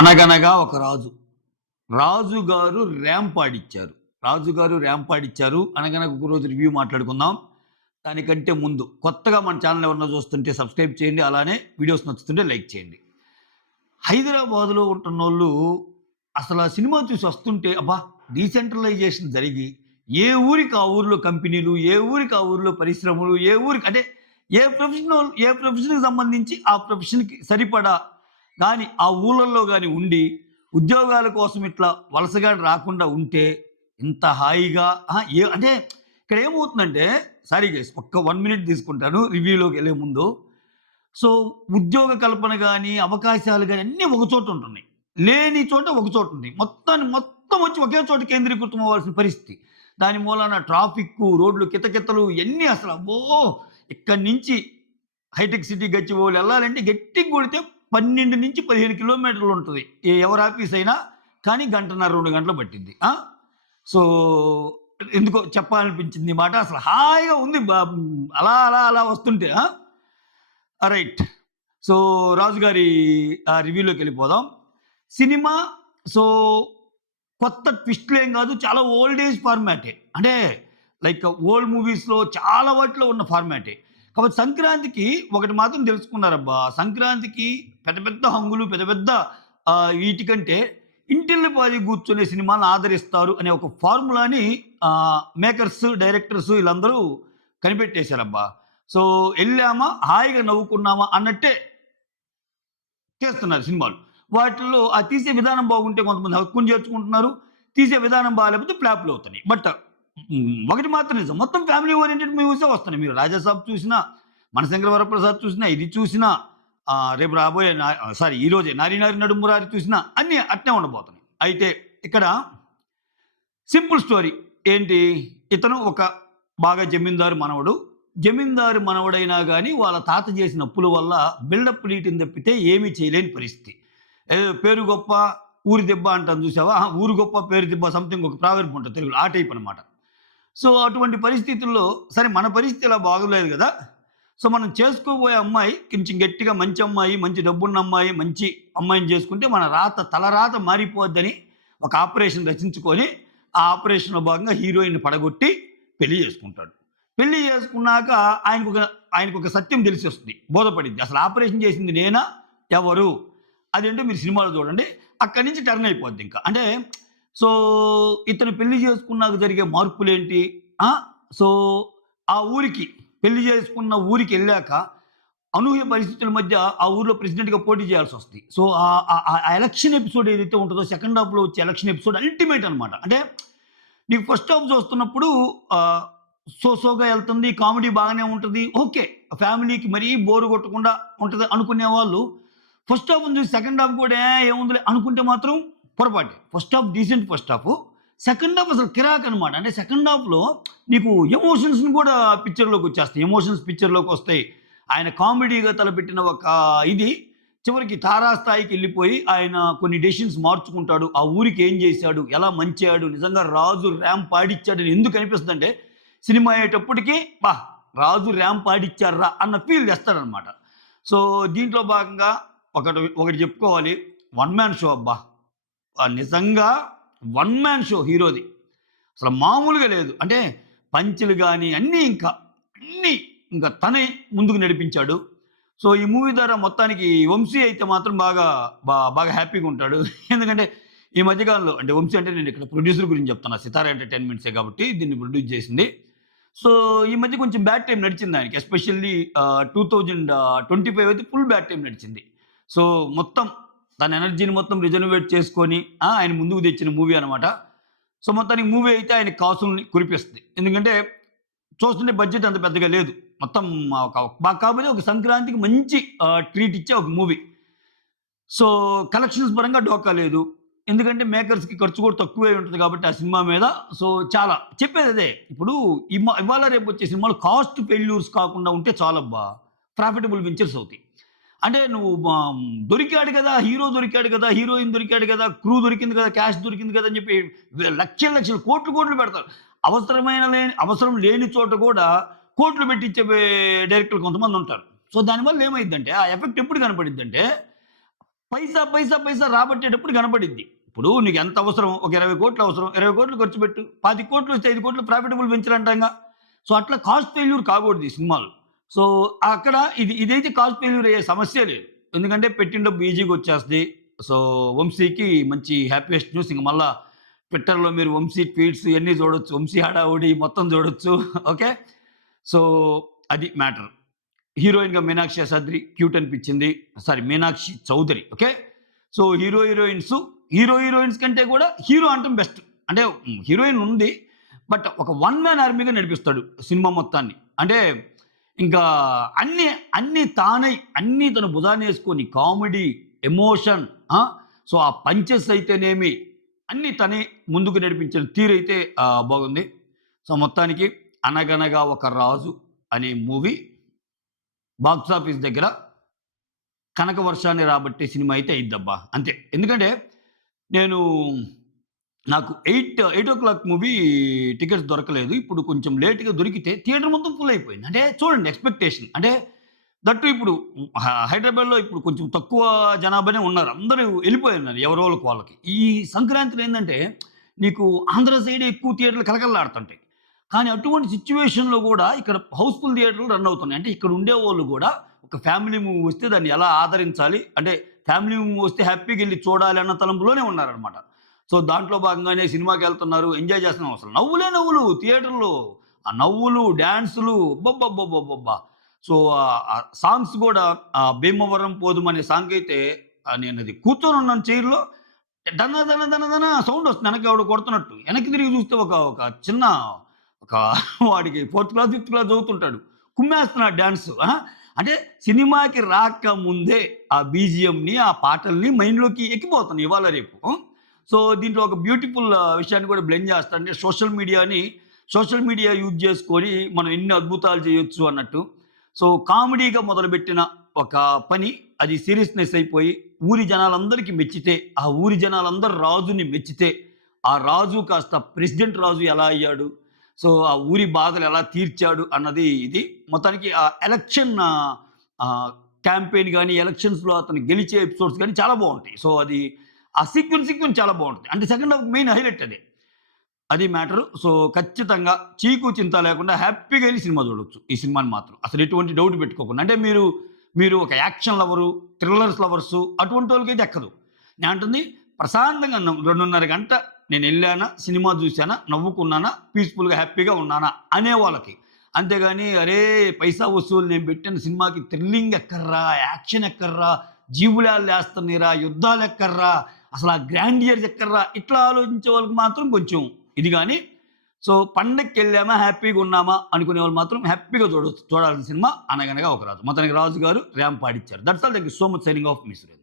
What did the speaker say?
అనగనగా ఒక రాజు. రాజుగారు ర్యాంపాడిచ్చారు. రాజుగారు ర్యాంపాడిచ్చారు. అనగనగా ఒక రోజు రివ్యూ మాట్లాడుకుందాం. దానికంటే ముందు కొత్తగా మన ఛానల్ ఎవరైనా చూస్తుంటే సబ్స్క్రైబ్ చేయండి. అలానే వీడియోస్ నచ్చుతుంటే లైక్ చేయండి. హైదరాబాద్‌లో ఉంటున్నోళ్ళు అసల సినిమా చూసి వస్తుంటే అబ్బా! డీసెంట్రలైజేషన్ జరిగి ఏ ఊరికి ఆ ఊర్లో కంపెనీలు, ఏ ఊరికి ఆ ఊర్లో పరిశ్రమలు, ఏ ఊరికి అంటే ఏ ప్రొఫెషన్‌కి సంబంధించి ఆ ప్రొఫెషన్‌కి సరిపడా గాని ఆ ఊర్లల్లో గాని ఉండి ఉద్యోగాల కోసం ఇట్లా వలసగా రాకుండా ఉంటే ఇంత హాయిగా అంటే ఇక్కడ ఏమవుతుందంటే సారీ గైస్ ఒక్క 1 మినిట్ తీసుకుంటాను రివ్యూలోకెళ్ళే ముందు. సో, ఉద్యోగ కల్పన గాని, అవకాశాలు గాని అన్నీ ఒక చోట ఉంటున్నాయి. లేని చోట ఒక చోట ఉంది. మొత్తం వచ్చి ఒకే చోట కేంద్రీకృతం అవ్వాల్సిన పరిస్థితి. దాని మూలాన ట్రాఫిక్కు, రోడ్లు కితకితలు ఇయన్నీ అసలు అబ్బో! ఇక్కడి నుంచి హైటెక్ సిటీ గచ్చిబౌలి ఎళ్ళాలంటే గట్టిగా కొడితే 12-15 కిలోమీటర్లు ఉంటది. ఎవరి ఆఫీస్ అయినా కానీ గంటన్నర, 2 గంటలు పట్టిద్ది. సో, ఎందుకో చెప్పాలనిపించింది ఈ మాట. అసలు హాయిగా ఉంది. అలా వస్తుంటే రైట్. సో, రాజుగారి రివ్యూలోకెళ్ళిపోదాం. సినిమా సో, కొత్త ట్విస్ట్‌లేం గాదు. చాలా ఓల్డ్ ఏజ్ ఫార్మాటే. అంటే లైక్ ఓల్డ్ మూవీస్‌లో చాలా వాటిలో ఉన్న ఫార్మాటే. కాపోతే సంక్రాంతికి ఒకటి మాత్రం తెలుసుకున్నారబ్బా! సంక్రాంతికి పెద్ద పెద్ద హంగులు, పెద్ద పెద్ద వీటికంటే ఇంటిల్లిపాది కూర్చొనే సినిమాలను ఆదరిస్తారు అనే ఒక ఫార్ములాని మేకర్స్, డైరెక్టర్స్ ఈళ్ళందరూ కనిపెట్టేశారబ్బా! సో, ఎళ్ళామా, హాయిగా నవ్వుకున్నామా అన్నట్టే చేస్తున్నారు సినిమాలు. వాటిల్లో ఆ తీసే విధానం బాగుంటే కొంతమంది హక్కుని చేర్చుకుంటున్నారు. తీసే విధానం బాలేకపోతే ఫ్లాప్‌లు అవుతున్నాయి. బట్ ఒకటి మాత్రం నిజం. మొత్తం ఫ్యామిలీ ఓరియెంటెడ్ మూవీసే వస్తున్నాయి. మీరు 'రాజాసాబ్' చూసినా, 'మనశంకర వరప్రసాద్' చూసినా, ఇది చూసినా రేపు రాబోయే ఈరోజే 'నారి నారి నడుము మురారి' చూసినా అన్నీ అట్నే ఉండబోతున్నాయి. అయితే ఇక్కడ సింపుల్ స్టోరీ ఏంటి? ఇతను ఒక బాగా జమీందారు మనవడు. జమీందారు మనవడైనా గాని వాళ్ళ తాత చేసిన అప్పుల వల్ల బిల్డప్ నీటిని తప్పితే ఏమీ చేయలేని పరిస్థితి. ఏదో పేరు గొప్ప, ఊరి దెబ్బ అంటాం చూసావా? ఊరు గొప్ప, పేరు దెబ్బ సంథింగ్ ఒక ప్రావెర్బ్ ఉంటది తెలుగులో. ఆ టైప్ అనమాట. సో, అటువంటి పరిస్థితుల్లో సరే మన పరిస్థితి ఇలా బాగోలేదు గదా! సో, మనం చేసుకోబోయే అమ్మాయి కొంచెం గట్టిగా మంచి అమ్మాయి, మంచి డబ్బున్న అమ్మాయి, మంచి అమ్మాయిని చేసుకుంటే మన తలరాత మారిపోద్దని ఒక ఆపరేషన్ రచించుకొని, ఆ ఆపరేషన్‌లో భాగంగా హీరోయిన్‌ని పడగొట్టి పెళ్లి చేసుకుంటాడు. పెళ్లి చేసుకున్నాక ఆయనకొక సత్యం తెలిసొస్తుంది. బోధపడిద్ది. అసలు ఆపరేషన్ చేసింది నేనా? ఎవరు? అదేంటో మీరు సినిమాలో చూడండి. అక్కడి నుంచి టర్న్ అయిపోద్దింక. అంటే సో, ఇతను పెళ్లి చేసుకున్నాక జరిగే మార్పులేంటి? ఆ! సో, ఆ ఊరికి పెళ్లి చేసుకున్న ఊరికెళ్ళాక అనూహ్య పరిస్థితుల మధ్య ఆ ఊర్లో ప్రెసిడెంట్‌గా పోటీ చేయాల్సొస్తది. సో, ఆ ఎలక్షన్ ఎపిసోడ్ ఏదైతే ఉంటదో సెకండ్ హాఫ్‌లో వచ్చే ఎలక్షన్ ఎపిసోడ్ అల్టిమేట్ అనమాట. అంటే నీకు ఫస్ట్ హాఫ్ చూస్తున్నప్పుడు ఆహ్, సోగా ఎళ్తుంది. కామెడీ బాగానే ఉంటది. ఓకే. ఫ్యామిలీకి మరీ బోర్ కొట్టకుండా ఉంటది అనుకునే వాళ్ళు ఫస్ట్ హాఫ్‌ని చూసి సెకండ్ హాఫ్ కూడా ఏముందిలే అనుకుంటే మాత్రం పొరపాటే. First half decent first half. Second half అసలు కిరాకనమాట. అంటే సెకండ్ హాఫ్‌లో నీకు ఎమోషన్స్‌ని కూడా పిక్చర్‌లోకొచ్చేస్తాయి. ఎమోషన్స్ పిక్చర్‌లోకొస్తాయి. ఆయన కామెడీగా తలపెట్టిన ఒక ఇది చివరికి తారాస్థాయికెళ్ళిపోయి ఆయన కొన్ని డెసిషన్స్ మార్చుకుంటాడు. ఆ ఊరికి ఏం చేశాడు? ఎలా మంచాడు? నిజంగా రాజు ర్యాంప్ ఆడిచ్చాడని ఎందుకు అనిపిస్తదంటే సినిమా అయ్యేటప్పటికి రాజు ర్యాంప్ ఆడిచ్చార్రా అన్న ఫీల్ తెస్తాడనమాట. సో, దీంట్లో భాగంగా ఒకటి చెప్పుకోవాలి. వన్ మ్యాన్ షో అబ్బా! నిజంగా వన్ మ్యాన్ షో హీరోది. అసలు మామూలుగా లేదు. అంటే పంచులు గాని అన్నీ ఇంకా తనే ముందుకు నడిపించాడు. సో, ఈ మూవీ ద్వారా మొత్తానికి వంశీ అయితే మాత్రం బాగా హ్యాపీగా ఉంటాడు. ఎందుకంటే ఈ మధ్య కాలంలో అంటే వంశీ అంటే నేను ఇక్కడ ప్రొడ్యూసర్ గురించి చెప్తున్నా. సితార ఎంటర్‌టైన్‌మెంట్సే కాబట్టి దీన్ని ప్రొడ్యూస్ చేసింది. సో, ఈ మధ్య కొంచెం బ్యాడ్ టైమ్ నడిచింది ఆయనకి. ఎస్పెషల్లీ 2025 అయితే ఫుల్ బ్యాడ్ టైమ్ నడిచింది. సో, మొత్తం తన ఎనర్జీని మొత్తం రిజర్వేట్ చేసుకొని ఆయన ముందుకు తెచ్చిన మూవీ అనమాట. సో, మొత్తానికి మూవీ అయితే ఆయనకి కాసుల్ని కురిపిస్తది. ఎందుకంటే చూస్తుంటే బడ్జెట్ అంత పెద్దగా లేదు. మొత్తం కాకపోతే ఒక సంక్రాంతికి మంచి ట్రీట్ ఇచ్చే ఒక మూవీ. సో, కలెక్షన్స్ పరంగా డోకా లేదు. ఎందుకంటే మేకర్స్‌కి ఖర్చు కూడా తక్కువే ఉంటది కాబట్టి ఆ సినిమా మీద. సో, చాలా చెప్పేదదే. ఇప్పుడు ఇవాళ రేపు వచ్చే సినిమాలు కాస్ట్ ఫెయిల్యూర్స్ కాకుండా ఉంటే చాలబ్బా! ప్రాఫిటబుల్ వెంచర్స్ అవుతాయి. అంటే నువ్వు దొరికాడు కదా! హీరో దొరికాడు కదా! హీరోయిన్ దొరికాడు కదా! క్రూ దొరికింది కదా! క్యాష్ దొరికింది కదా! అని చెప్పి లక్షలు, కోట్లు పెడతారు. అవసరం లేని చోట కూడా కోట్లు పెట్టించే డైరెక్టర్లు కొంతమందుంటారు. సో, దానివల్ల ఏమైద్దంటే ఆ ఎఫెక్ట్ ఎప్పుడు కనపడిద్దంటే పైసా, పైసా, పైసా రాబట్టేటప్పుడు కనపడిద్ది. ఇప్పుడు నీకు ఎంత అవసరం? ఒక 20,00,00,000 అవసరం. 20,00,00,000 ఖర్చు పెట్టు. 25,00,00,000 వస్తే 5,00,00,000 ప్రాఫిటబుల్ వెంచర్ అంటాంగా. సో, అట్లా కాస్ట్ ఫెయిల్యూర్ కాకూడదు ఈ సినిమాలు. సో, అక్కడ ఇదైతే కాస్ట్ ఫెయిల్యూర్ అయ్యే సమస్యే లేదు. ఎందుకంటే పెట్టిన డబ్బు ఈజీగా వచ్చేస్తది. సో, వంశీకి మంచి హ్యాపీయెస్ట్ న్యూస్. ఇంక మళ్ళా ట్విట్టర్‌లో మీరు వంశీ ట్వీట్స్ ఇయన్నీ చూడొచ్చు. వంశీ హడావుడి మొత్తం చూడొచ్చు. ఓకే. సో, అది మ్యాటర్. హీరోయిన్‌గా మీనాక్షి శేషాద్రి క్యూట్ అనిపించింది. Sorry, Meenakshi Chaudhary. Okay. So, heroines కంటే కూడా హీరో అంటం బెస్ట్. అంటే హీరోయిన్ ఉంది. బట్ ఒక వన్ మ్యాన్ ఆర్మీగా నడిపిస్తాడు సినిమా మొత్తాన్ని. అంటే ఇంకా అన్నీ, అన్నీ తానై అన్నీ తన భుజానేసుకొని కామెడీ, ఎమోషన్, ఆ! సో, ఆ పంచెస్ అయితేనేమి అన్నీ తనే ముందుకు నడిపించిన తీరైతే బాగుంది. సో, మొత్తానికి 'అనగనగా ఒక రాజు' అనే మూవీ బాక్సాఫీస్ దగ్గర కనక వర్షాన్ని రాబట్టే సినిమా అయితే అయిద్దబ్బా! అంతే. ఎందుకంటే నేను నాకు 8:00 మూవీ టికెట్స్ దొరకలేదు. ఇప్పుడు కొంచెం లేట్‌గా దొరికితే థియేటర్ మొత్తం ఫుల్ అయిపోయింది. అంటే చూడండి ఎక్స్‌పెక్టేషన్. అంటే దట్టు ఇప్పుడు హైదరాబాద్‌లో ఇప్పుడు కొంచెం తక్కువ జనాభానే ఉన్నారు. అందరూ ఎళ్ళిపోయున్నారు ఎవరోళ్ళకి వాళ్ళకి. ఈ సంక్రాంతిలో ఏందంటే నీకు ఆంధ్ర సైడే ఎక్కువ థియేటర్‌లు కళకళలాడుతుంటాయి. కానీ అటువంటి సిట్యుయేషన్‌లో గూడా ఇక్కడ హౌస్‌ఫుల్ థియేటర్‌లు రన్ అవుతున్నాయి. అంటే ఇక్కడ ఉండేవోళ్ళు గూడా ఒక ఫ్యామిలీ మూవీ వస్తే దాన్ని ఎలా ఆదరించాలి? అంటే ఫ్యామిలీ మూవీ వస్తే హ్యాపీగా ఎళ్లి చూడాలి అన్న తలంపులోనే ఉన్నారనమాట. సో, దాంట్లో భాగంగానే సినిమాకెళ్తున్నారు. ఎంజాయ్ చేస్తున్నాం. అసలు నవ్వులే నవ్వులు థియేటర్‌లో. ఆ నవ్వులు, డాన్సులు అబ్బబ్బబ్బబ్బబ్బబ్బా! సో, ఆ సాంగ్స్ గూడా 'భీమవరం పోదుం' అనే సాంగయితే నేనది కూర్చొనున్నాను చైర్‌లో డన డన డన డన సౌండొస్తుంది. వెనక ఎవడో కొడుతున్నట్టు. వెనక్కి తిరిగి చూస్తే ఒక చిన్న ఒక వాడికి ఫోర్త్ క్లాస్, ఫిఫ్త్ క్లాస్ చదువుతుంటాడు. కుమ్మేస్తున్నాడు డాన్స్. అంటే సినిమాకి రాకముందే ఆ బీజీఎంని, ఆ పాటల్ని మైండ్‌లోకి ఎక్కిపోతున్నాయి ఇవాళ రేపు. సో, దీంట్లో ఒక బ్యూటిఫుల్ విషయాన్ని కూడా బ్లెండ్ చేస్తా. అంటే సోషల్ మీడియా యూజ్ చేసుకొని మనం ఎన్ని అద్భుతాలు చేయొచ్చు అన్నట్టు. సో, కామెడీగా మొదలుపెట్టిన ఒక పని అది సీరియస్‌నెస్ అయిపోయి ఊరి జనాలందరికీ మెచ్చితే, ఆ ఊరి జనాలందరూ రాజుని మెచ్చితే, ఆ రాజు కాస్త ప్రెసిడెంట్ రాజు ఎలా అయ్యాడు? సో, ఆ ఊరి బాధలు ఎలా తీర్చాడు అన్నది ఇది. మొత్తానికి ఆ ఎలక్షన్ క్యాంపెయిన్ గాని, ఎలక్షన్స్‌లో అతను గెలిచే ఎపిసోడ్స్ గాని చాలా బావుంటాయి. సో, అది ఆ సీక్వెన్స్ చాలా బావుంటది. అంటే సెకండ్ హాఫ్ మెయిన్ హైలైట్ అదే. అది మ్యాటరు. సో, ఖచ్చితంగా చీకు చింత లేకుండా హ్యాపీగా ఎళ్లి సినిమా చూడొచ్చు. ఈ సినిమాని మాత్రం. అసలు ఎటువంటి డౌట్ పెట్టుకోకుండా. అంటే మీరు ఒక యాక్షన్ లవరు, థ్రిల్లర్స్ లవర్సు అటువంటోళ్ళకైతే ఎక్కదు. నేనంటుంది ప్రశాంతంగా 2:30 గంట నేనెళ్ళానా, సినిమా చూసానా, నవ్వుకున్నానా, పీస్‌ఫుల్‌గా హ్యాపీగా ఉన్నానా అనే వాళ్ళకి. అంతేగాని అరే! పైసా వసూలు నేను పెట్టిన సినిమాకి థ్రిల్లింగ్ ఎక్కడ్రా, యాక్షన్ ఎక్కడ్రా, జీవులాలేస్తన్నీరా, యుద్ధాలెక్కడ్రా, అసలు ఆ గ్రాండియర్స్ ఎక్కడ్రా ఇట్లా ఆలోచించే వాళ్ళకి మాత్రం కొంచెం ఇది గాని, సో, పండక్కెళ్ళామా, హ్యాపీగా ఉన్నామా అనుకునేవాళ్ళు మాత్రం హ్యాపీగా చూడాల్సిన సినిమా 'అనగనగా ఒక రాజు.' మొత్తానికి రాజు గారు ర్యాంప్ ఆడిచ్చారు. That's all. Thank you so much. Signing off మీ సురేంద్ర.